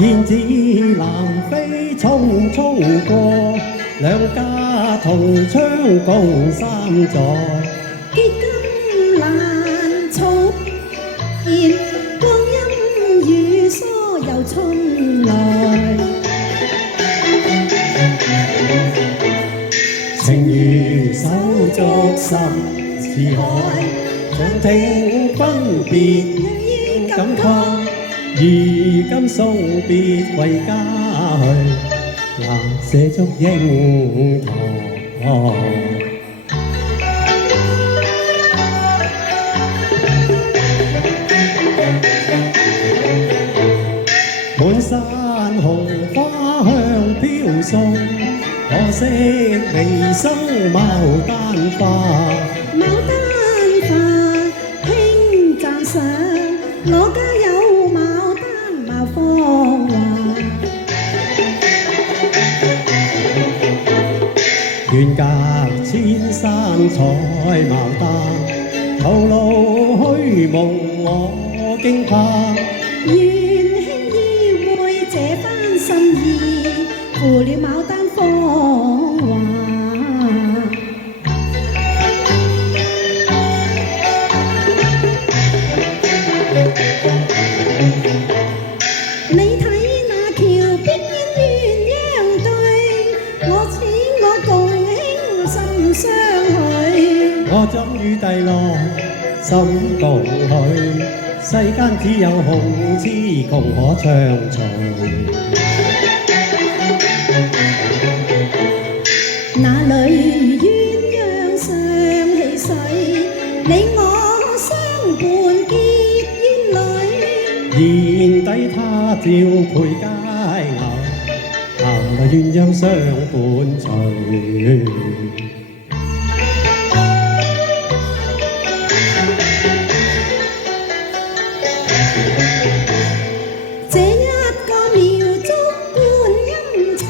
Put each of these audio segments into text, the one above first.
燕子南飛匆匆過，兩家同窗共三載。結金蘭草現，光陰如梭又春來。情如手足心似海，長亭分別應感慨。如今送別歸家去，難捨足英台。滿山紅花香飄送，可惜未生牡丹花。牡丹花輕讚賞，我家有牡丹貌芳華。遠隔千山採牡丹，頭腦虛夢我驚怕。願輕易會這番心意，負了牡丹芳華。你睇那橋邊鴛鴦對，我此我共卿心相許。我怎與帝樂心共許？世間只有紅痴共可暢隨。那裏鴛鴦相戲水，你我相伴結冤侶。賢弟他朝配佳偶，後來鴛鴦相伴隨。這一個苗竹觀音廠，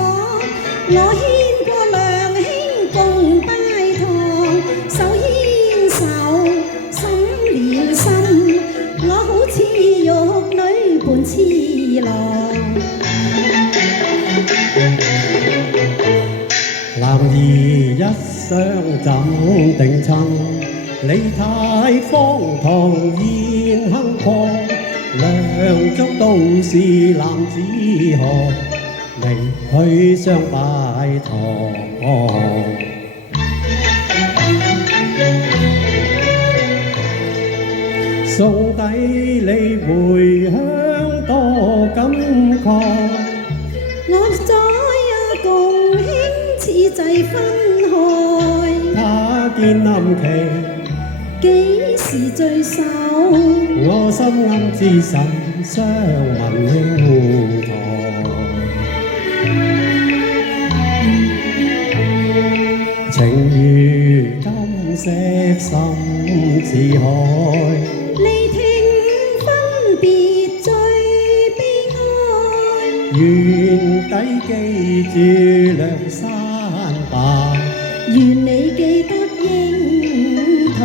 我牽過兩兄共拜堂，手牽手，心連心，我好似玉女伴痴郎。男兒一雙怎定親？你太荒唐現亨曠，梁祝都是男子漢，你去相拜堂。送底你回鄉多感慨，我左也共卿此際分開。他見暗期幾時聚首？我心暗自神相聞英台。情如金石深似海，你聽分別最悲哀。願底記住梁山伯，願你記得英台。